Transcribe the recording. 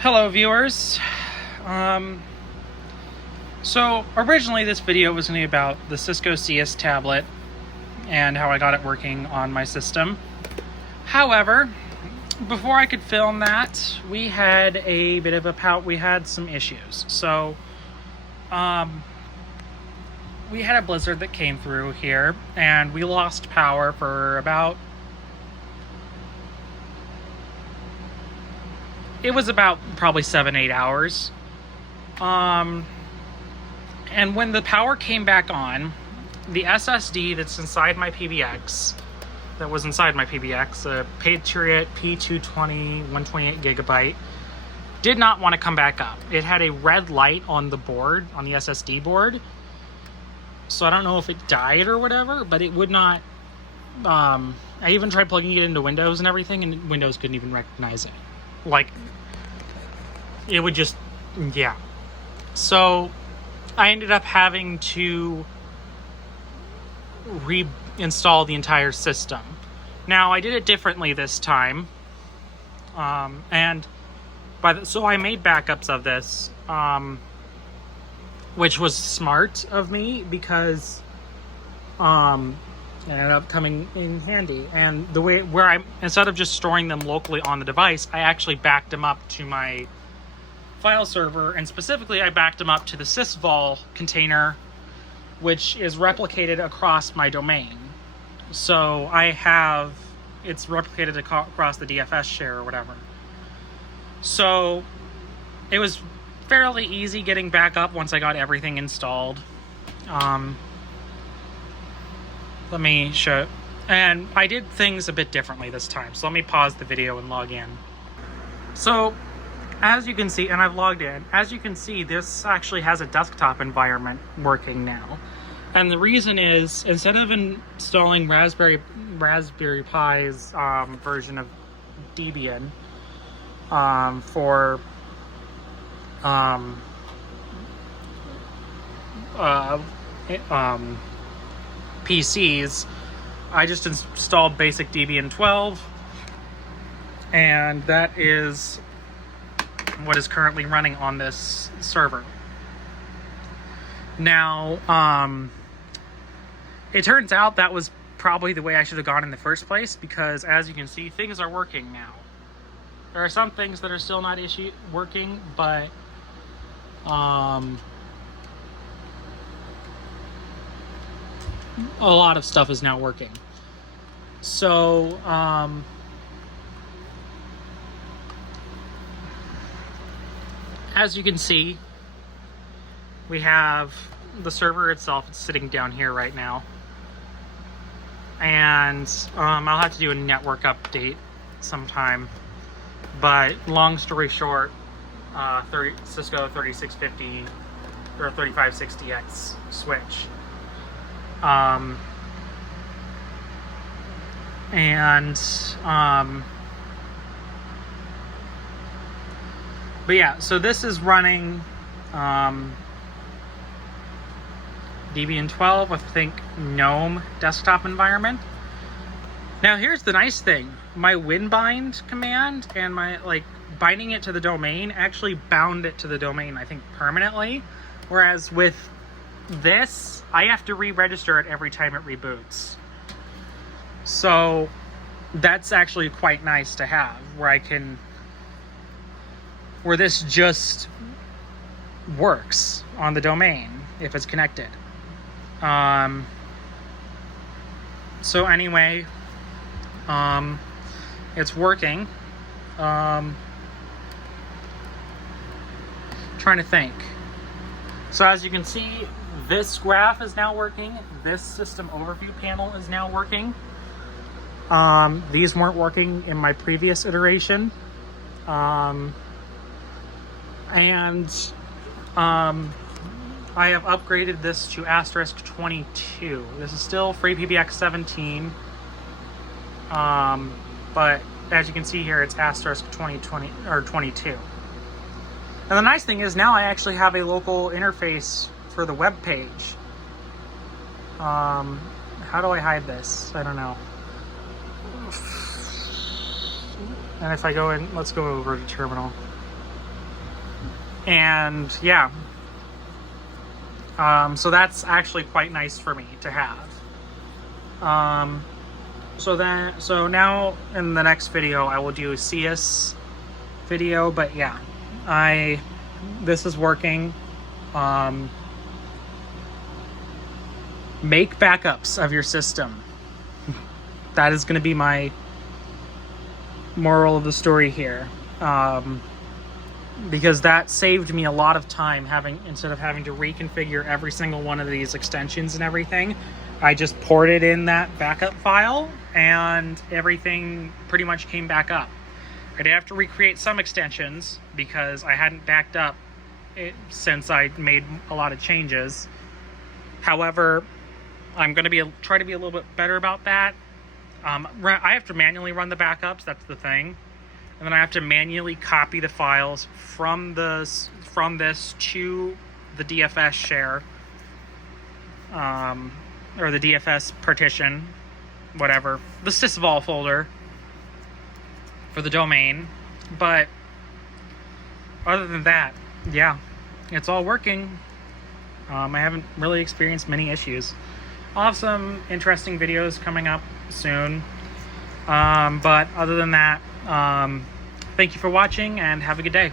Hello viewers. So originally this video was going to be about the Cisco CS tablet and how I got it working on my system. However, before I could film that, we had a bit of we had some issues. So we had a blizzard that came through here and we lost power for about probably 7-8 hours. And when the power came back on, the SSD that's inside my PBX, a Patriot P220 128 gigabyte, did not want to come back up. It had a red light on the board, on the SSD board. So I don't know if it died or whatever, but it would not. I even tried plugging it into Windows and everything, and Windows couldn't even recognize it. Like, it would just, yeah. So I ended up having to reinstall the entire system. Now I did it differently this time, and so I made backups of this, which was smart of me because it ended up coming in handy. And the way instead of just storing them locally on the device, I actually backed them up to my file server, and specifically I backed them up to the sysvol container, which is replicated across my domain. So it's replicated across the DFS share or whatever. So it was fairly easy getting back up once I got everything installed. Let me show, and I did things a bit differently this time. So let me pause the video and log in. So as you can see, and I've logged in, as you can see, this actually has a desktop environment working now. And the reason is, instead of installing Raspberry Pi's version of Debian for PCs, I just installed basic Debian 12, and that is what is currently running on this server. Now, it turns out that was probably the way I should have gone in the first place, because as you can see, things are working now. There are some things that are still not working, but a lot of stuff is now working. So as you can see, we have the server itself. It's sitting down here right now, and I'll have to do a network update sometime. But long story short, Cisco 3650 or 3560X switch. But yeah, so this is running Debian 12 with, I think, GNOME desktop environment. Now here's the nice thing. My winbind command and my binding it to the domain actually bound it to the domain, I think, permanently. Whereas with this, I have to re-register it every time it reboots. So that's actually quite nice to have, where this just works on the domain if it's connected. So anyway, it's working. Trying to think. So as you can see, this graph is now working. This system overview panel is now working. These weren't working in my previous iteration. I have upgraded this to *22. This is still FreePBX 17, but as you can see here, it's *2020 or 22. And the nice thing is now I actually have a local interface for the web page. How do I hide this? I don't know. And if I go in, let's go over to terminal. And yeah, so that's actually quite nice for me to have. So now in the next video I will do a CS video, but yeah, this is working. Make backups of your system. That is going to be my moral of the story here, because that saved me a lot of time instead of having to reconfigure every single one of these extensions and everything. I just ported in that backup file and everything pretty much came back up. I did have to recreate some extensions because I hadn't backed up it since I made a lot of changes. However, I'm going to try to be a little bit better about that. I have to manually run the backups, that's the thing. And then I have to manually copy the files from this to the DFS share. Or the DFS partition, whatever. The sysvol folder for the domain. But other than that, yeah, it's all working. I haven't really experienced many issues. I'll have some interesting videos coming up soon. But other than that, thank you for watching and have a good day.